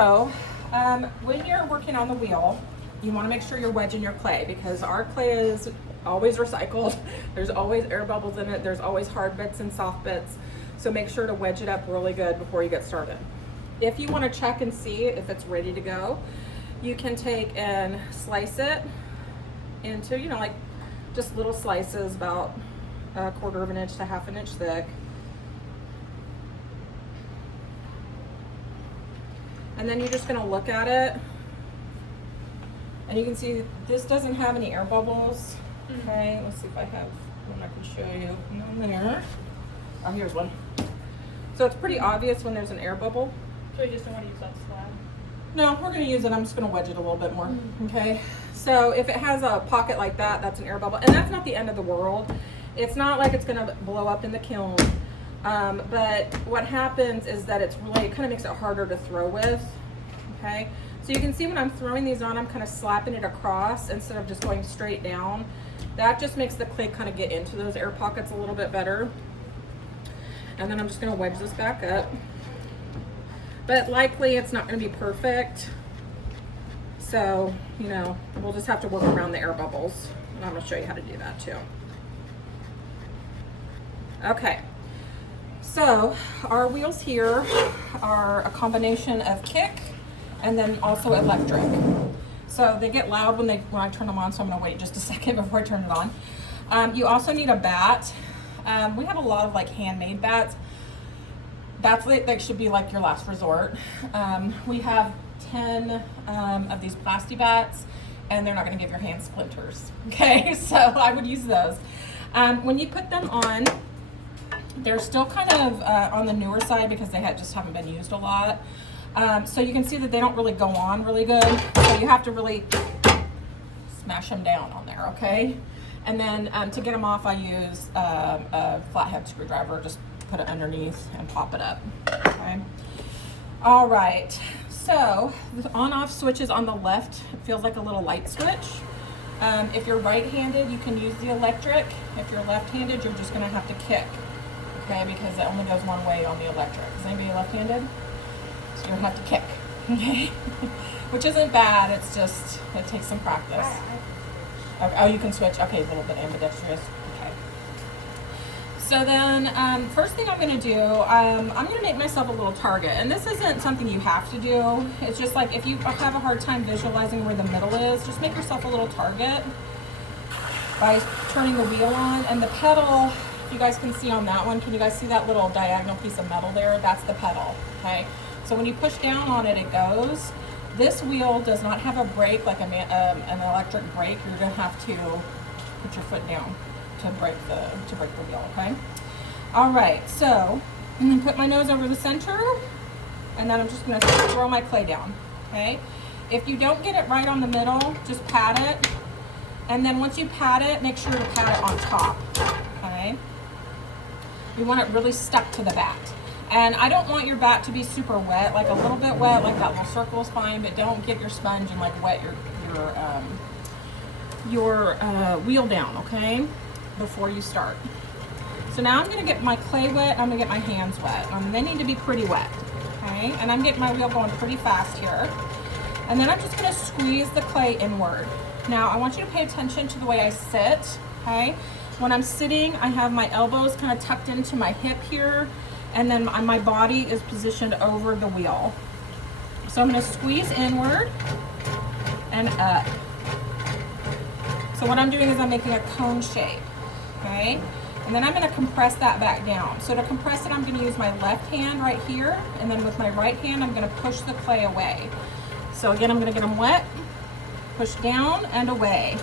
So, when you're working on the wheel, you want to make sure you're wedging your clay because our clay is always recycled. There's always air bubbles in it. There's always hard bits and soft bits. So make sure to wedge it up really good before you get started. If you want to check and see if it's ready to go, you can take and slice it into, like just little slices about 1/4 of an inch to 1/2 an inch thick. And then you're just gonna look at it and you can see this doesn't have any air bubbles. Okay, let's see if I have one I can show you. None there. Oh, here's one. So it's pretty obvious when there's an air bubble. So you just don't want to use that slab? No, we're gonna use it. I'm just gonna wedge it a little bit more. Okay, so if it has a pocket like that, that's an air bubble. And that's not the end of the world. It's not like it's gonna blow up in the kiln. But what happens is that it kind of makes it harder to throw with. Okay, so you can see when I'm throwing these on, I'm kind of slapping it across instead of just going straight down. That just makes the clay kind of get into those air pockets a little bit better. And then I'm just going to wedge this back up. But likely it's not going to be perfect. So, we'll just have to work around the air bubbles. And I'm going to show you how to do that too. Okay. So our wheels here are a combination of kick and then also electric. So they get loud when I turn them on, so I'm gonna wait just a second before I turn it on. You also need a bat. We have a lot of handmade bats. Bats that should be like your last resort. We have 10 of these plastic bats and they're not gonna give your hands splinters. Okay, so I would use those. When you put them on, they're still kind of on the newer side because they just haven't been used a lot. So you can see that they don't really go on really good. So you have to really smash them down on there, okay? And then to get them off, I use a flathead screwdriver. Just put it underneath and pop it up, okay? All right, so the on-off switch is on the left. It feels like a little light switch. If you're right-handed, you can use the electric. If you're left-handed, you're just gonna have to kick. Okay, because it only goes one way on the electric. Is anybody left-handed? So you're gonna have to kick, okay? Which isn't bad, it's just, it takes some practice. Okay. Oh, you can switch, okay, a little bit ambidextrous, okay. So then, first thing I'm gonna do, I'm gonna make myself a little target. And this isn't something you have to do. It's just like, if you have a hard time visualizing where the middle is, just make yourself a little target by turning the wheel on. And the pedal, you guys can see on that one, can you guys see that little diagonal piece of metal there? That's the pedal, okay? So when you push down on it, it goes. This wheel does not have a brake like an electric brake. You're gonna have to put your foot down to break the wheel, okay? All right, so I'm gonna put my nose over the center and then I'm just gonna throw my clay down, okay? If you don't get it right on the middle, just pat it. And then once you pat it, make sure to pat it on top, okay? You want it really stuck to the bat. And I don't want your bat to be super wet, like a little bit wet, like that little circle is fine, but don't get your sponge and wet your wheel down, okay? Before you start. So now I'm gonna get my clay wet, I'm gonna get my hands wet. They need to be pretty wet, okay? And I'm getting my wheel going pretty fast here. And then I'm just gonna squeeze the clay inward. Now I want you to pay attention to the way I sit, okay? When I'm sitting, I have my elbows kind of tucked into my hip here, and then my body is positioned over the wheel. So I'm gonna squeeze inward and up. So what I'm doing is I'm making a cone shape, okay? And then I'm gonna compress that back down. So to compress it, I'm gonna use my left hand right here, and then with my right hand, I'm gonna push the clay away. So again, I'm gonna get them wet, push down and away,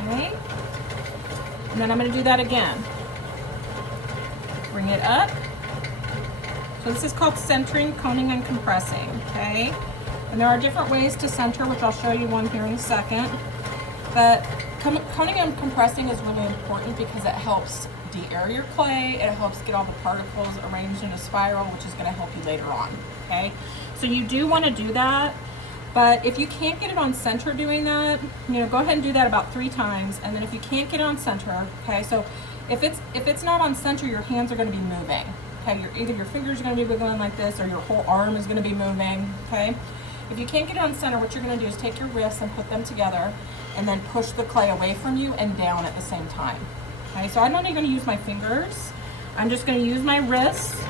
okay? And then I'm going to do that again. Bring it up. So this is called centering, coning, and compressing, okay? And there are different ways to center, which I'll show you one here in a second. But coning and compressing is really important because it helps de-air your clay. It helps get all the particles arranged in a spiral, which is going to help you later on, okay? So you do want to do that. But if you can't get it on center doing that, go ahead and do that about 3 times. And then if you can't get it on center, okay, so if it's not on center, your hands are going to be moving, Okay, either your fingers are gonna be wiggling like this or your whole arm is gonna be moving, okay? If you can't get it on center, what you're gonna do is take your wrists and put them together and then push the clay away from you and down at the same time. Okay, so I'm not even gonna use my fingers. I'm just gonna use my wrists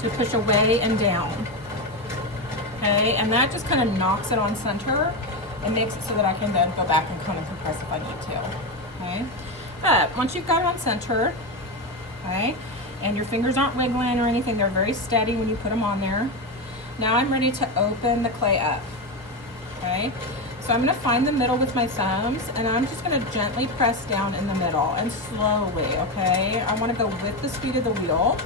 to push away and down. Okay, and that just kind of knocks it on center and makes it so that I can then go back and kind of compress if I need to. Okay, but once you've got it on center, okay, and your fingers aren't wiggling or anything, they're very steady when you put them on there. Now I'm ready to open the clay up. Okay, so I'm gonna find the middle with my thumbs and I'm just gonna gently press down in the middle and slowly, okay? I wanna go with the speed of the wheel.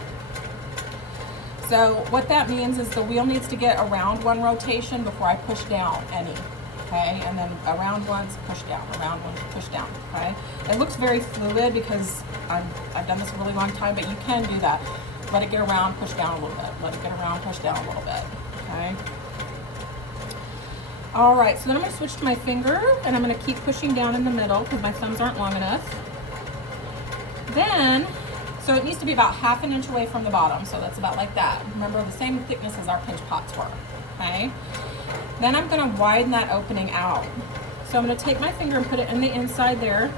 So what that means is the wheel needs to get around one rotation before I push down any, okay? And then around once, push down, around once, push down, okay? It looks very fluid because I've done this a really long time, but you can do that. Let it get around, push down a little bit. Let it get around, push down a little bit, okay? All right, so then I'm gonna switch to my finger and I'm gonna keep pushing down in the middle because my thumbs aren't long enough. Then, so it needs to be about 1/2 inch away from the bottom, so that's about like that. Remember, the same thickness as our pinch pots were, okay? Then I'm gonna widen that opening out. So I'm gonna take my finger and put it in the inside there,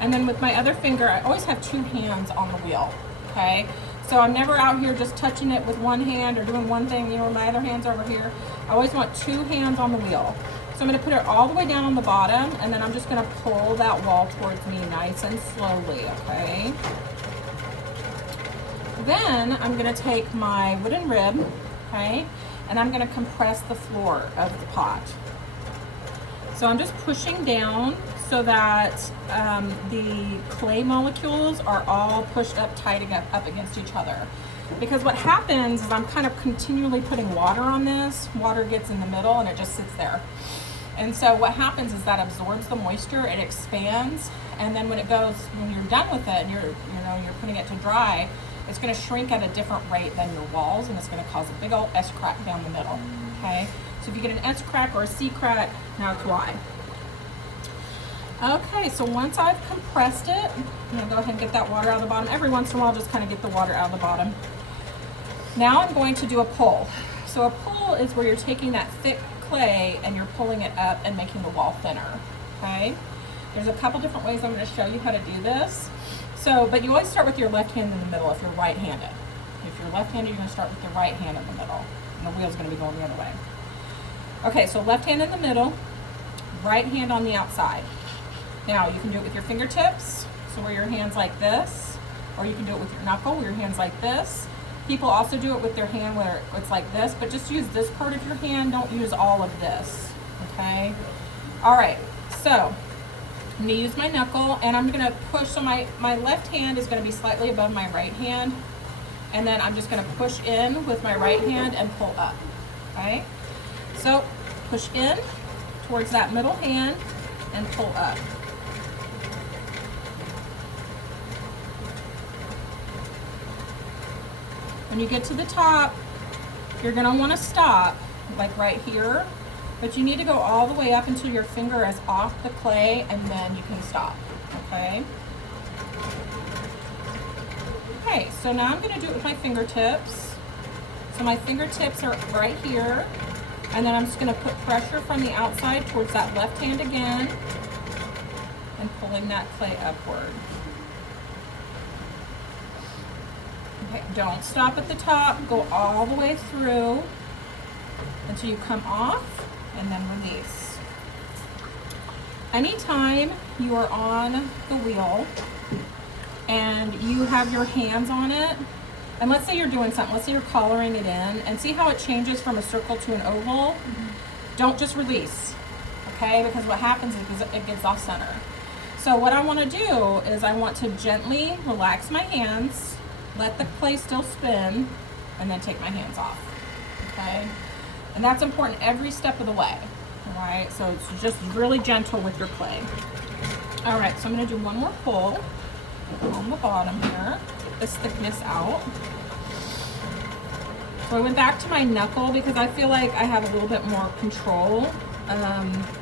and then with my other finger, I always have 2 hands on the wheel, okay? So I'm never out here just touching it with one hand or doing one thing, you know, my other hand's over here. I always want 2 hands on the wheel. So I'm gonna put it all the way down on the bottom, and then I'm just gonna pull that wall towards me nice and slowly, okay? Then I'm gonna take my wooden rib, okay, and I'm gonna compress the floor of the pot. So I'm just pushing down so that the clay molecules are all pushed up tight up against each other. Because what happens is I'm kind of continually putting water on this. Water gets in the middle and it just sits there. And so what happens is that absorbs the moisture, it expands, and then when you're done with it and you're putting it to dry, it's going to shrink at a different rate than your walls, and it's going to cause a big old S crack down the middle. Okay, so if you get an S crack or a C crack, now it's why. Okay, so once I've compressed it, I'm going to go ahead and get that water out of the bottom. Every once in a while, just kind of get the water out of the bottom. Now I'm going to do a pull. So a pull is where you're taking that thick clay and you're pulling it up and making the wall thinner. Okay, there's a couple different ways I'm going to show you how to do this. So, but you always start with your left hand in the middle if you're right-handed. If you're left-handed, you're going to start with your right hand in the middle, and the wheel's going to be going the other way. Okay, so left hand in the middle, right hand on the outside. Now, you can do it with your fingertips, so where your hand's like this, or you can do it with your knuckle, where your hand's like this. People also do it with their hand where it's like this, but just use this part of your hand, don't use all of this, okay? All right, so I'm going to use my knuckle and I'm going to push, so my left hand is going to be slightly above my right hand, and then I'm just going to push in with my right hand and pull up, okay? So push in towards that middle hand and pull up. When you get to the top, you're going to want to stop, like right here. But you need to go all the way up until your finger is off the clay, and then you can stop, okay? Okay, so now I'm gonna do it with my fingertips. So my fingertips are right here, and then I'm just gonna put pressure from the outside towards that left hand again, and pulling that clay upward. Okay, don't stop at the top, go all the way through until you come off, and then release. Anytime you are on the wheel and you have your hands on it, and let's say you're doing something, let's say you're collaring it in, and see how it changes from a circle to an oval? Don't just release, okay? Because what happens is it gets off center. So what I want to do is I want to gently relax my hands, let the clay still spin, and then take my hands off, okay? And that's important every step of the way, all right? So it's just really gentle with your clay. All right, so I'm gonna do one more pull on the bottom here, get this thickness out. So I went back to my knuckle because I feel like I have a little bit more control,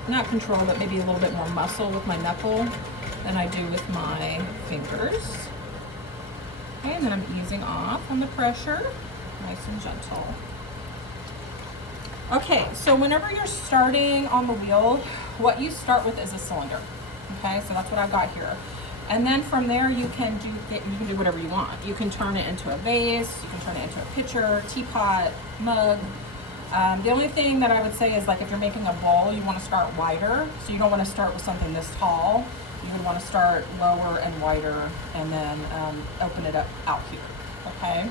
not control, but maybe a little bit more muscle with my knuckle than I do with my fingers. Okay, and then I'm easing off on the pressure, nice and gentle. Okay, so whenever you're starting on the wheel, what you start with is a cylinder. Okay, so that's what I've got here. And then from there you can do whatever you want. You can turn it into a vase, you can turn it into a pitcher, teapot, mug. The only thing that I would say is, like, if you're making a bowl, you want to start wider. So you don't want to start with something this tall. You would want to start lower and wider, and then open it up out here. Okay.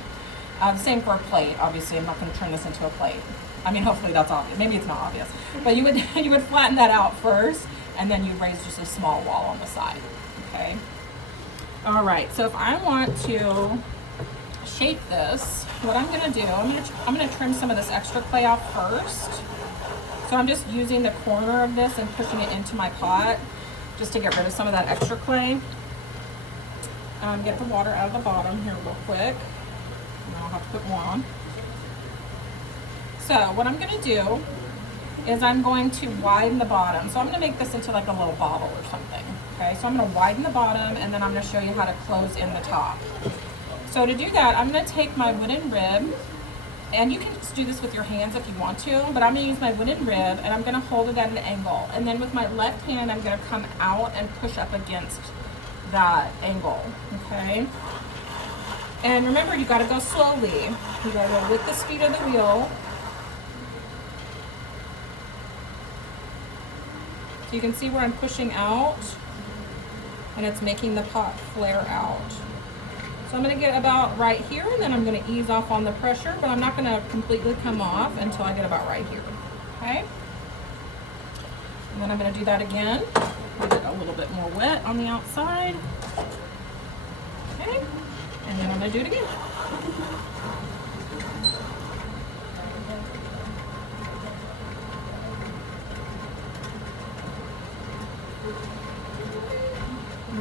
Same for a plate. Obviously, I'm not going to turn this into a plate. I mean, hopefully that's obvious. Maybe it's not obvious, but you would flatten that out first, and then you raise just a small wall on the side. Okay. All right. So if I want to shape this, what I'm going to do, I'm going to trim some of this extra clay off first. So I'm just using the corner of this and pushing it into my pot just to get rid of some of that extra clay. Get the water out of the bottom here real quick. And I'll have to put more on. So what I'm going to do is I'm going to widen the bottom. So I'm going to make this into like a little bottle or something. Okay, so I'm going to widen the bottom, and then I'm going to show you how to close in the top. So to do that, I'm going to take my wooden rib, and you can just do this with your hands if you want to, but I'm going to use my wooden rib, and I'm going to hold it at an angle. And then with my left hand, I'm going to come out and push up against that angle. Okay. And remember, you got to go slowly. You got to go with the speed of the wheel. So you can see where I'm pushing out, and it's making the pot flare out. So I'm going to get about right here, and then I'm going to ease off on the pressure, but I'm not going to completely come off until I get about right here. Okay? And then I'm going to do that again. Get it a little bit more wet on the outside. Okay? And then I'm going to do it again.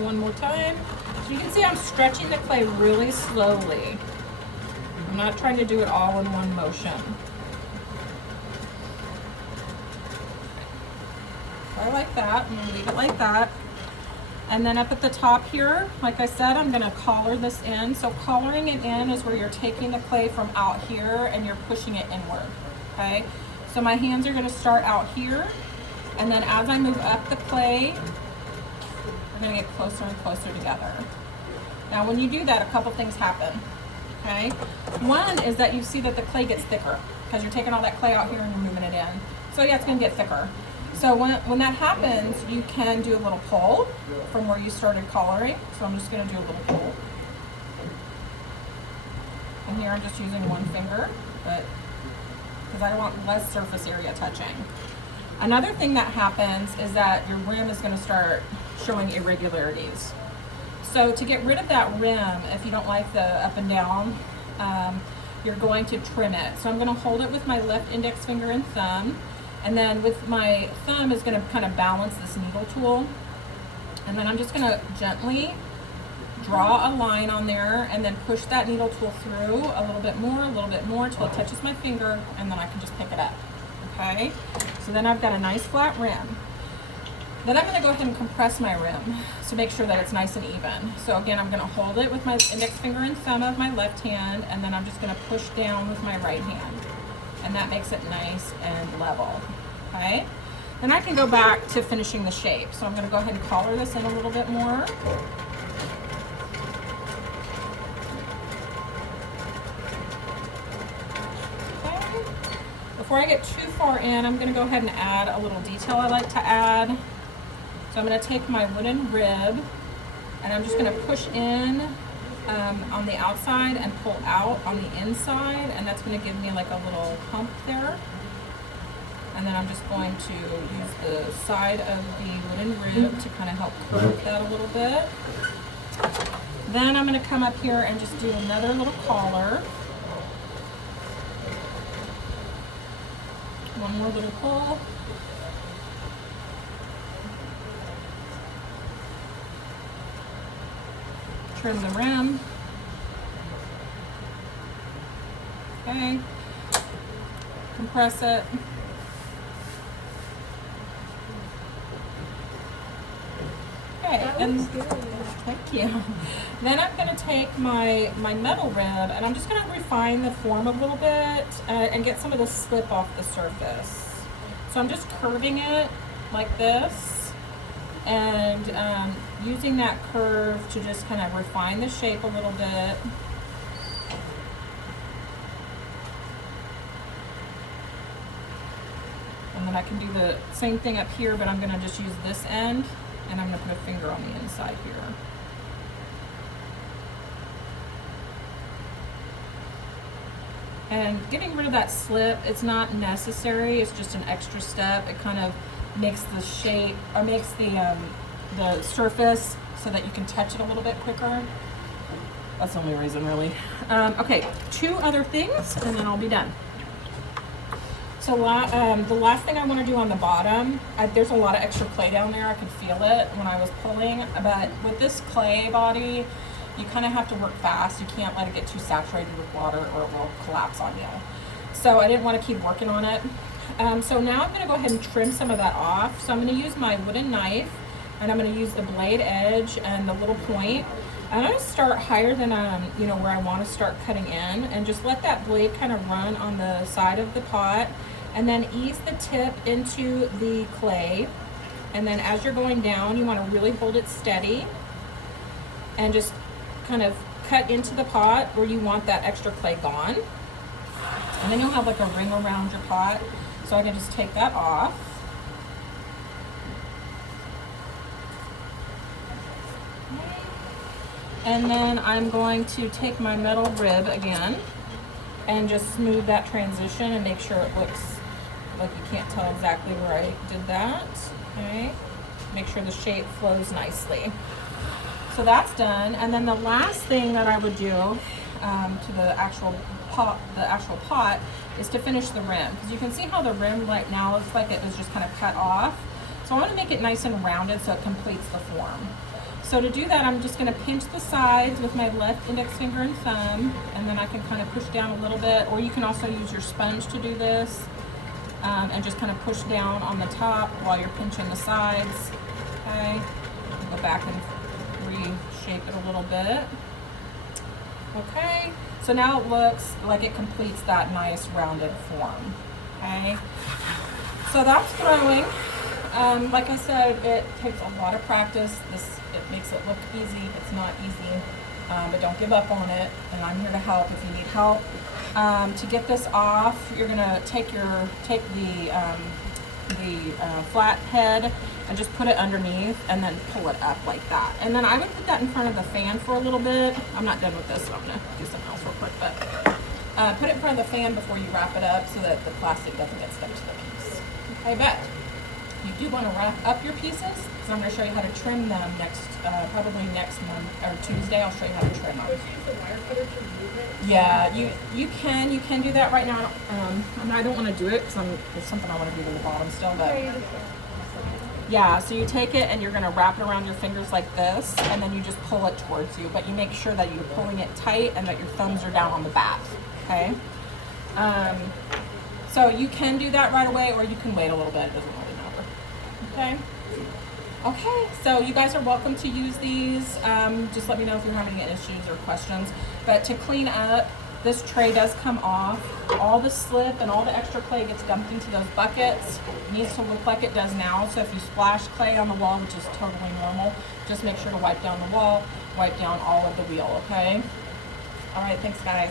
One more time. So you can see I'm stretching the clay really slowly. I'm not trying to do it all in one motion. I like that. I'm going to leave it like that. And then up at the top here, like I said, I'm going to collar this in. So collaring it in is where you're taking the clay from out here and you're pushing it inward. Okay? So my hands are going to start out here, and then as I move up the clay, we're going to get closer and closer together. Now when you do that, a couple things happen. Okay? One is that you see that the clay gets thicker because you're taking all that clay out here and you're moving it in. So yeah, it's going to get thicker. So when that happens, you can do a little pull from where you started collaring. So I'm just going to do a little pull. And here I'm just using one finger, but because I want less surface area touching. Another thing that happens is that your rim is going to start showing irregularities. So to get rid of that rim, if you don't like the up and down, you're going to trim it. So I'm going to hold it with my left index finger and thumb, and then with my thumb is going to kind of balance this needle tool, and then I'm just going to gently draw a line on there and then push that needle tool through a little bit more till it touches my finger, and then I can just pick it up. Okay, so then I've got a nice flat rim. Then I'm going to go ahead and compress my rim to make sure that it's nice and even. So again, I'm going to hold it with my index finger and thumb of my left hand, and then I'm just going to push down with my right hand. And that makes it nice and level. Okay? Then I can go back to finishing the shape. So I'm going to go ahead and collar this in a little bit more. Okay. Before I get too far in, I'm going to go ahead and add a little detail I like to add. So I'm going to take my wooden rib, and I'm just going to push in on the outside and pull out on the inside, and that's going to give me like a little hump there. And then I'm just going to use the side of the wooden rib to kind of help curve that a little bit. Then I'm going to come up here and just do another little collar. One more little pull. Trim the rim. Okay. Compress it. Okay, That and looks good. Thank you. Then I'm going to take my metal rib and I'm just going to refine the form a little bit and get some of the slip off the surface. So I'm just curving it like this and using that curve to just kind of refine the shape a little bit. And then I can do the same thing up here, but I'm going to just use this end and I'm going to put a finger on the inside here. And getting rid of that slip, it's not necessary, it's just an extra step. It kind of makes the shape, or makes the surface so that you can touch it a little bit quicker. That's the only reason, really. Okay, 2 other things and then I'll be done. So the last thing I want to do on the bottom, there's a lot of extra clay down there. I could feel it when I was pulling, but with this clay body, you kind of have to work fast. You can't let it get too saturated with water or it will collapse on you. So I didn't want to keep working on it. So now I'm going to go ahead and trim some of that off. So I'm going to use my wooden knife and I'm going to use the blade edge and the little point. I'm going to start higher than where I want to start cutting in and just let that blade kind of run on the side of the pot and then ease the tip into the clay. And then as you're going down, you want to really hold it steady and just kind of cut into the pot where you want that extra clay gone. And then you'll have like a ring around your pot. So I can just take that off. And then I'm going to take my metal rib again and just smooth that transition and make sure it looks like you can't tell exactly where I did that. Okay, make sure the shape flows nicely. So that's done. And then the last thing that I would do to the actual pot is to finish the rim. Because you can see how the rim right now looks like it was just kind of cut off. So I want to make it nice and rounded so it completes the form. So to do that, I'm just going to pinch the sides with my left index finger and thumb, and then I can kind of push down a little bit, or you can also use your sponge to do this, and just kind of push down on the top while you're pinching the sides. Okay, go back and reshape it a little bit. Okay, so now it looks like it completes that nice rounded form. Okay, so that's throwing. Like I said, it takes a lot of practice. It makes it look easy. It's not easy, but don't give up on it. And I'm here to help if you need help. To get this off, you're gonna take the flat head and just put it underneath and then pull it up like that. And then I would put that in front of the fan for a little bit. I'm not done with this, so I'm gonna do something else real quick. But put it in front of the fan before you wrap it up so that the plastic doesn't get stuck to the piece. Okay, but you do want to wrap up your pieces, because I'm going to show you how to trim them probably next month or Tuesday. I'll show you how to trim them. Yeah, you can do that right now. I don't want to do it because there's something I want to do to the bottom still, but yeah. So you take it and you're going to wrap it around your fingers like this, and then you just pull it towards you. But you make sure that you're pulling it tight and that your thumbs are down on the back. Okay. So you can do that right away, or you can wait a little bit. It doesn't really matter. Okay. Okay, so you guys are welcome to use these. Just let me know if you're having any issues or questions. But to clean up, this tray does come off. All the slip and all the extra clay gets dumped into those buckets. It needs to look like it does now. So if you splash clay on the wall, which is totally normal, just make sure to wipe down the wall, wipe down all of the wheel, okay? All right, thanks guys.